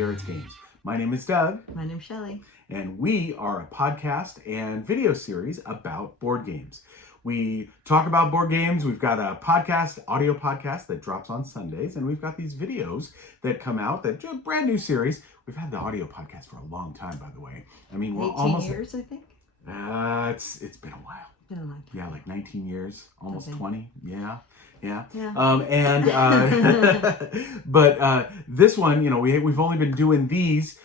Garrett's Games. My name is Doug. My name's Shelley. And we are a podcast and video series about board games. We talk about board games. We've got a podcast, audio podcast that drops on Sundays. And we've got these videos that come out, that a brand new series. We've had the audio podcast for a long time, by the way. I mean, we're 18 almost... years, I think. It's been a while. Been a long time. Yeah, like 19 years, almost Okay. 20. Yeah. Yeah. But this one, you know, we've only been doing these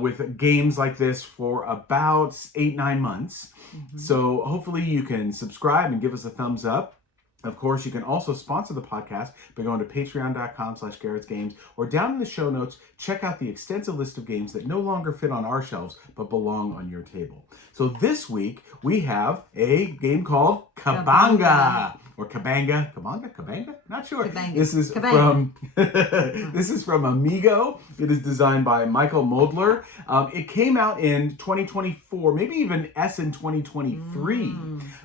with games like this for about 8-9 months. Mm-hmm. So hopefully you can subscribe and give us a thumbs up. Of course, you can also sponsor the podcast by going to patreon.com/GarrettsGames, or down in the show notes, check out the extensive list of games that no longer fit on our shelves, but belong on your table. So this week, we have a game called Cabanga. Or Cabanga? Not sure. Cabanga. This is Cabanga. from AMIGO. It is designed by Michael Modler. It came out in 2024, maybe even in 2023,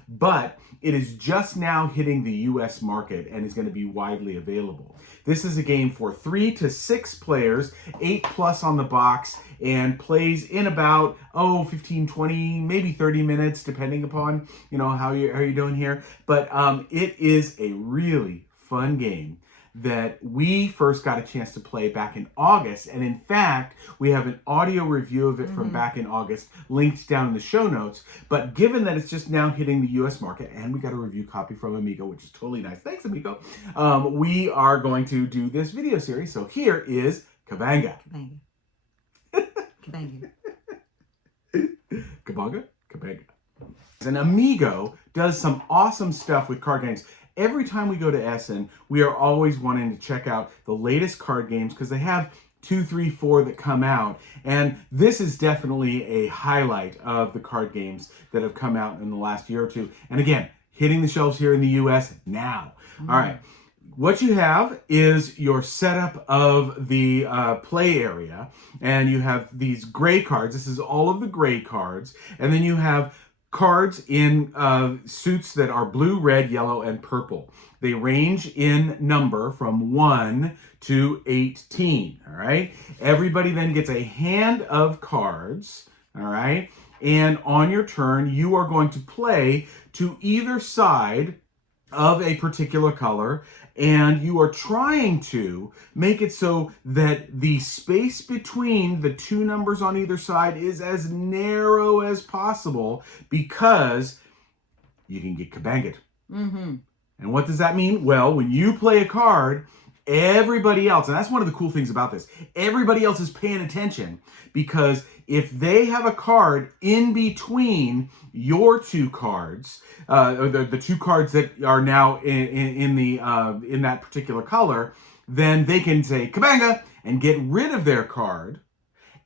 but it is just now hitting the U.S. market and is going to be widely available. This is a game for 3 to 6 players, 8+ on the box, and plays in about 15, 20, maybe 30 minutes, depending upon how you're doing here. But it is a really fun game that we first got a chance to play back in August. And in fact, we have an audio review of it from back in August linked down in the show notes. But given that it's just now hitting the US market, and we got a review copy from AMIGO, which is totally nice. Thanks, AMIGO. We are going to do this video series. So here is Cabanga. Cabanga. Cabanga? Cabanga. And AMIGO does some awesome stuff with card games. Every time we go to Essen, we are always wanting to check out the latest card games because they have 2, 3, 4 that come out. And this is definitely a highlight of the card games that have come out in the last year or two. And again, hitting the shelves here in the US now. All right. What you have is your setup of the play area. And you have these gray cards. This is all of the gray cards. And then you have cards in suits that are blue, red, yellow, and purple. They range in number from 1 to 18, all right? Everybody then gets a hand of cards, all right? And on your turn, you are going to play to either side of a particular color, and you are trying to make it so that the space between the two numbers on either side is as narrow as possible, because you can get cabanged. And what does that mean? Well, when you play a card, everybody else, and that's one of the cool things about this, everybody else is paying attention, because if they have a card in between your two cards, or the two cards that are now in that particular color, then they can say Cabanga and get rid of their card.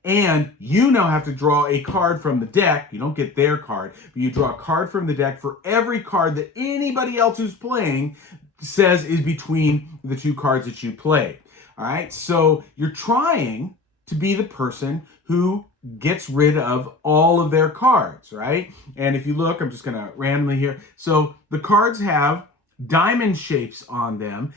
And you now have to draw a card from the deck. You don't get their card, but you draw a card from the deck for every card that anybody else who's playing says is between the two cards that you play. All right, so you're trying to be the person who gets rid of all of their cards, right? And if you look, I'm just going to randomly here. So the cards have diamond shapes on them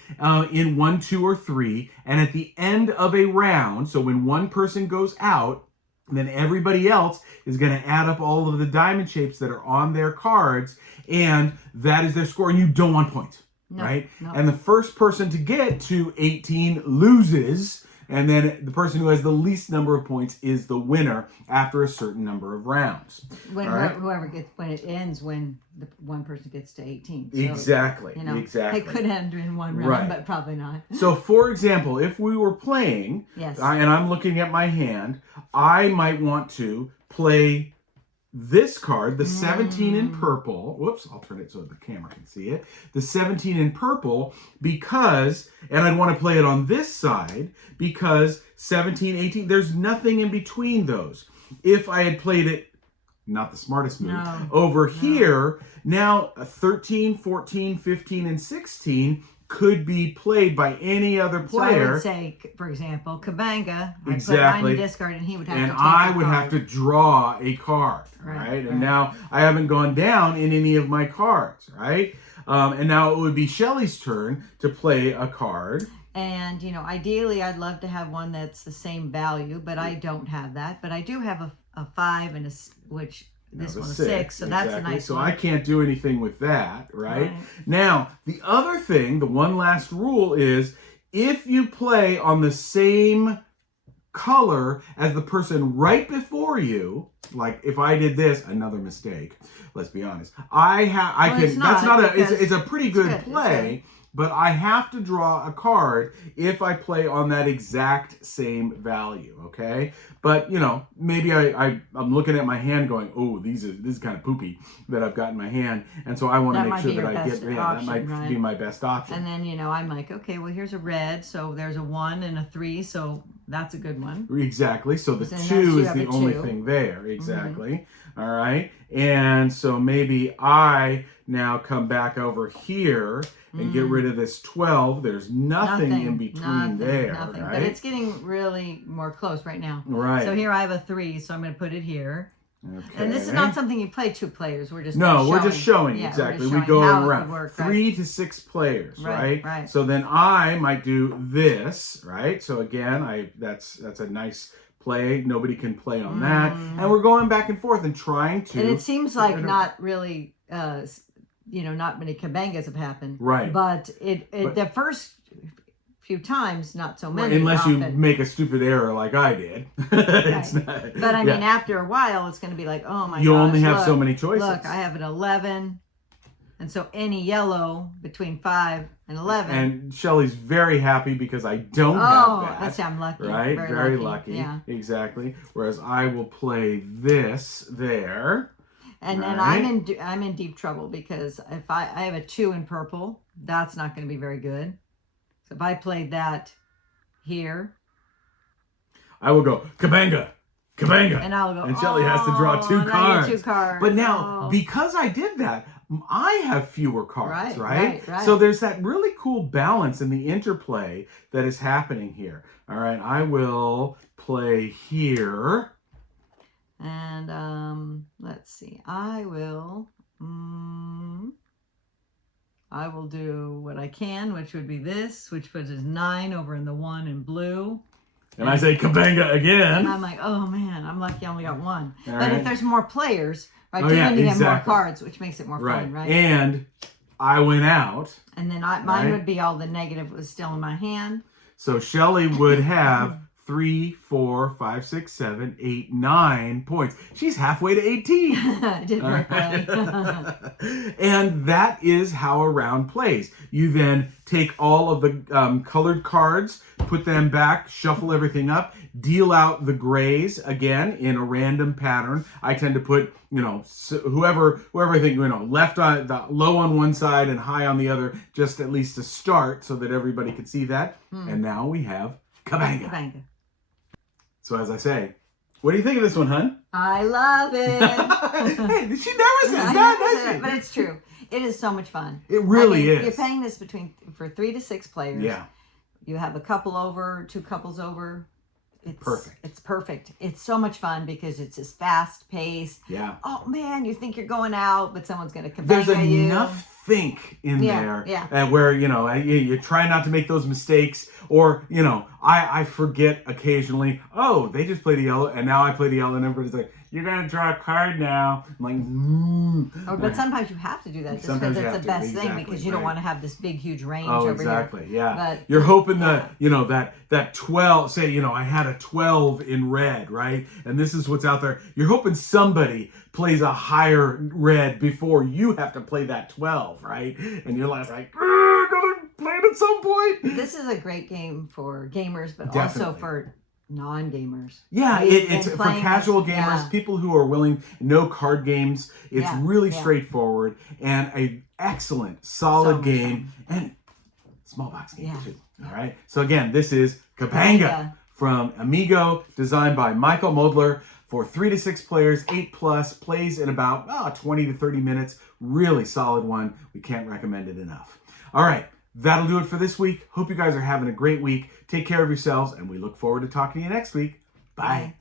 in 1, 2, or 3. And at the end of a round, so when one person goes out, then everybody else is going to add up all of the diamond shapes that are on their cards, and that is their score, and you don't want points, right? No. And the first person to get to 18 loses, and then the person who has the least number of points is the winner after a certain number of rounds. When it ends when the one person gets to 18. So, exactly. It could end in one round, but probably not. So, for example, if we were playing, yes, and I'm looking at my hand, I might want to play this card, the 17 in purple. Whoops, I'll turn it so the camera can see it. The 17 in purple, because, and I'd want to play it on this side, because 17, 18, there's nothing in between those. If I had played it, not the smartest move, over here, now 13, 14, 15, and 16 could be played by any other player. So I would say, for example, Cabanga. Exactly. I'd put mine in discard, and he would have to take I would have to draw a card, right? And now I haven't gone down in any of my cards, right? And now it would be Shelley's turn to play a card. And, ideally, I'd love to have one that's the same value, but I don't have that. But I do have a 5 and which this No, the one's a 6, so that's a exactly. nice so one. I can't do anything with that, right? Now, the other thing, the one last rule is if you play on the same color as the person right before you, like if I did this, another mistake. Let's be honest. It's a pretty good play, but I have to draw a card if I play on that exact same value, okay? But, maybe I'm looking at my hand going, oh, this is kind of poopy that I've got in my hand, and so I want to make sure that I get, that might be my best option. And then, I'm like, okay, well, here's a red, so there's a 1 and a 3, so that's a good one. Exactly, so the 2 is the only thing there, exactly. All right, and so maybe I now come back over here and get rid of this 12. There's nothing in between there, nothing. right? But it's getting really more close right now. Right. So here I have a 3, so I'm going to put it here. Okay. And this is not something you play 2 players. We're just we're just showing exactly. We go around work, 3 to 6 players, right? Right. So then I might do this, right? So again, that's a nice play. Nobody can play on that, and we're going back and forth and trying to. And it seems like not really, not many Cabangas have happened, right? But the first few times, not so many. Unless you make a stupid error like I did. It's not, but I mean, after a while, it's going to be like, oh my gosh. You only have so many choices. Look, I have an 11. And so any yellow between 5 and 11. And Shelley's very happy because I don't have that. That's I'm lucky. Right? Very lucky. Yeah. Exactly. Whereas I will play this there. And then I'm in deep trouble because if I have a 2 in purple, that's not going to be very good. So if I played that here, I will go Cabanga. And I'll go. And Shelley has to draw 2 cards. 2 cards. But now, because I did that, I have fewer cards, right? Right. So there's that really cool balance in the interplay that is happening here. All right, I will play here. And let's see. I will do what I can, which would be this, which puts his 9 over in the 1 in blue. And I say Cabanga again. And I'm like, oh man, I'm lucky I only got 1. All but if there's more players, right, then you get more cards, which makes it more fun, right? And I went out. And then mine would be all the negative was still in my hand. So Shelley would have 3, 4, 5, 6, 7, 8, 9 points. She's halfway to 18. Didn't work really. And that is how a round plays. You then take all of the colored cards, put them back, shuffle everything up, deal out the grays again in a random pattern. I tend to put, whoever I think, left on the low on one side and high on the other, just at least to start so that everybody can see that. And now we have Cabanga. So as I say, what do you think of this one, hon? I love it. Hey, she never says that, does she? But it's true. It is so much fun. It really is. You're paying this for 3 to 6 players. Yeah. You have a couple over, 2 couples over. It's perfect. It's perfect. It's so much fun because it's this fast pace. Yeah. Oh man, you think you're going out, but someone's going to Cabanga There's you. enough think in there. Yeah. And where, you try not to make those mistakes. Or, I forget occasionally, oh, they just played a yellow and now I played a yellow and everybody's like, you're going to draw a card now. I'm like, But sometimes you have to do that just because it's the best thing because you don't want to have this big, huge range over exactly, here. Yeah. But, you're hoping that 12, say, I had a 12 in red, right? And this is what's out there. You're hoping somebody plays a higher red before you have to play that 12, right? And you're like, gotta play it at some point. This is a great game for gamers, but also for non-gamers. Yeah, it's for casual gamers, people who are willing, no card games. It's really straightforward and a excellent, solid game and small box game too. All right. So again, this is Cabanga from AMIGO, designed by Michael Modler for 3 to 6 players, 8+, plays in about 20 to 30 minutes. Really solid one. We can't recommend it enough. All right. That'll do it for this week. Hope you guys are having a great week. Take care of yourselves, and we look forward to talking to you next week. Bye.